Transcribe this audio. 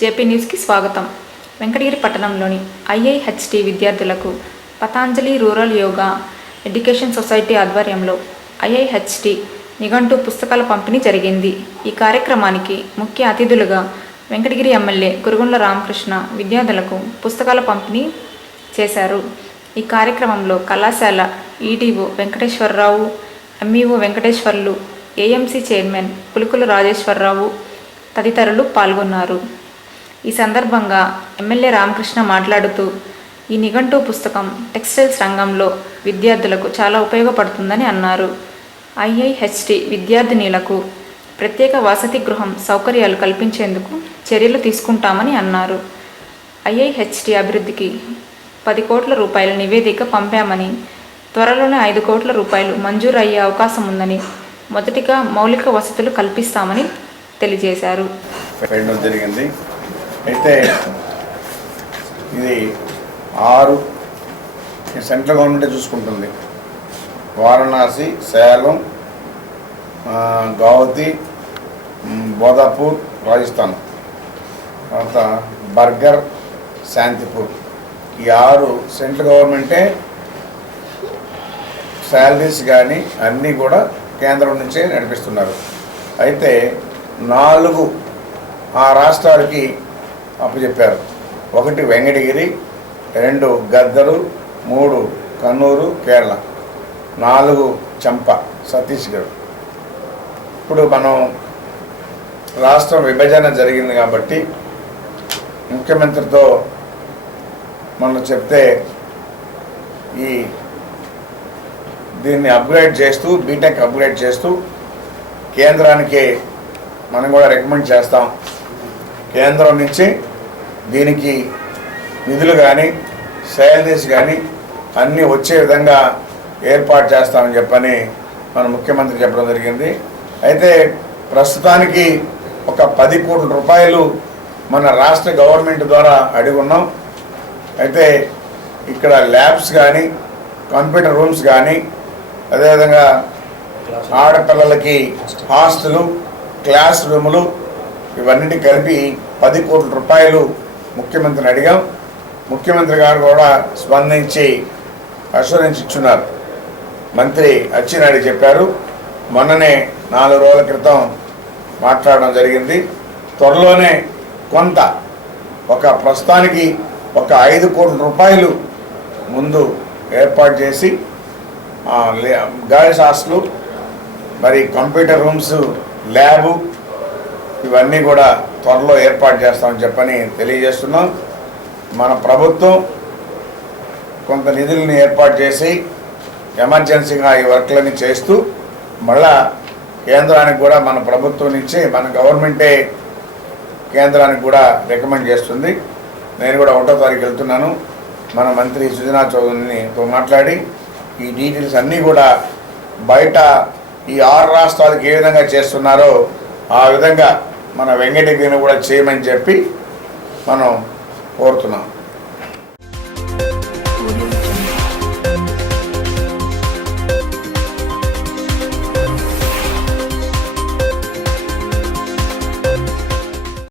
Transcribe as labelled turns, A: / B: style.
A: JP న్యూస్కి స్వాగతం. వెంకటగిరి పట్టణంలోని ఐఐహెచ్టి విద్యార్థులకు Patanjali rural yoga education society ఆధ్వర్యంలో ఐఐహెచ్టి నిఘంటు పుస్తకాల పంపిణీ జరిగింది. ఈ కార్యక్రమానికి ముఖ్య అతిథులుగా వెంకటగిరి ఎమ్మెల్యే కురుగుండ్ల రామకృష్ణ విద్యార్థులకు పుస్తకాల పంపిణీ చేశారు. ఈ కార్యక్రమంలో కళాశాల EDO Venkateswararao MEO Venkateswarlu AMC chairman Pulukula Rajeswararao తదితరులు పాల్గొన్నారు. ఈ సందర్భంగా ఎమ్మెల్యే రామకృష్ణ మాట్లాడుతూ ఈ నిఘంటు పుస్తకం టెక్స్టైల్స్ రంగంలో విద్యార్థులకు చాలా ఉపయోగపడుతుందని అన్నారు. ఐఐహెచ్టి విద్యార్థినీలకు ప్రత్యేక వసతి గృహం సౌకర్యాలు కల్పించేందుకు చర్యలు తీసుకుంటామని అన్నారు. ఐఐహెచ్టి అభివృద్ధికి పది కోట్ల రూపాయల నివేదిక పంపామని త్వరలోనే ఐదు కోట్ల రూపాయలు మంజూరు అయ్యే అవకాశం ఉందని మొదటిగా మౌలిక వసతులు కల్పిస్తామని తెలియజేశారు.
B: పెట్టడం జరిగింది. అయితే ఇది ఆరు సెంట్రల్ గవర్నమెంటే చూసుకుంటుంది. వారణాసి సేలం ఆ, బోధాపూర్ రాజస్థాన్. తర్వాత బర్గర్ శాంతిపూర్. ఈ ఆరు సెంట్రల్ గవర్నమెంటే శాలరీస్ కానీ అన్నీ కూడా కేంద్రం నుంచే నడిపిస్తున్నారు. అయితే నాలుగు ఆ రాష్ట్రాలకి అప్పచెప్పారు. ఒకటి వెంకటగిరి రెండు గద్దరు మూడు కన్నూరు కేరళ. నాలుగు చంప ఛత్తీస్గఢ్. ఇప్పుడు మనం రాష్ట్రం విభజన జరిగింది కాబట్టి ముఖ్యమంత్రితో మనం చెప్తే ఈ దీన్ని అప్గ్రేడ్ చేస్తూ బీటెక్ అప్గ్రేడ్ చేస్తూ కేంద్రానికి మనం కూడా రికమెండ్ చేస్తాం. కేంద్రం నుంచి దీనికి నిధులు కానీ శాలరీస్ కానీ అన్నీ వచ్చే విధంగా ఏర్పాటు చేస్తామని చెప్పని మన ముఖ్యమంత్రి చెప్పడం జరిగింది. అయితే ప్రస్తుతానికి ఒక పది కోట్ల రూపాయలు మన రాష్ట్ర గవర్నమెంట్ ద్వారా అడిగి ఉన్నాం. అయితే ఇక్కడ ల్యాబ్స్ కానీ కంప్యూటర్ రూమ్స్ కానీ అదేవిధంగా ఆడపిల్లలకి హాస్టలు క్లాస్ రూములు ఇవన్నీ కలిపి పది కోట్ల రూపాయలు ముఖ్యమంత్రిని అడిగాం. ముఖ్యమంత్రి గారు కూడా స్పందించి అష్యూరెన్స్ ఇచ్చున్నారు. మంత్రి అచ్చినాయుడు చెప్పారు మొన్ననే నాలుగు రోజుల క్రితం మాట్లాడడం జరిగింది. త్వరలోనే కొంత ఒక ప్రస్తుతానికి ఒక ఐదు కోట్ల రూపాయలు ముందు ఏర్పాటు చేసి ఆ, గర్ల్స్ హాస్టల్ మరి కంప్యూటర్ రూమ్స్ ల్యాబు ఇవన్నీ కూడా త్వరలో ఏర్పాటు చేస్తామని చెప్పని తెలియజేస్తున్నాం. మన ప్రభుత్వం కొంత నిధులను ఏర్పాటు చేసి ఎమర్జెన్సీగా ఈ వర్క్లని చేస్తూ మళ్ళా కేంద్రానికి కూడా మన ప్రభుత్వం నుంచి మన గవర్నమెంటే కేంద్రానికి కూడా రికమెండ్ చేస్తుంది. నేను కూడా ఒకటో తారీఖు వెళ్తున్నాను. మన మంత్రి సుజనా చౌదరినితో మాట్లాడి ఈ డీటెయిల్స్ అన్నీ కూడా బయట ఈ ఆరు రాష్ట్రాలకు ఏ విధంగా చేస్తున్నారో ఆ విధంగా మన వెంకటగిరిని కూడా చేయమని చెప్పి మనం కోరుతున్నాం.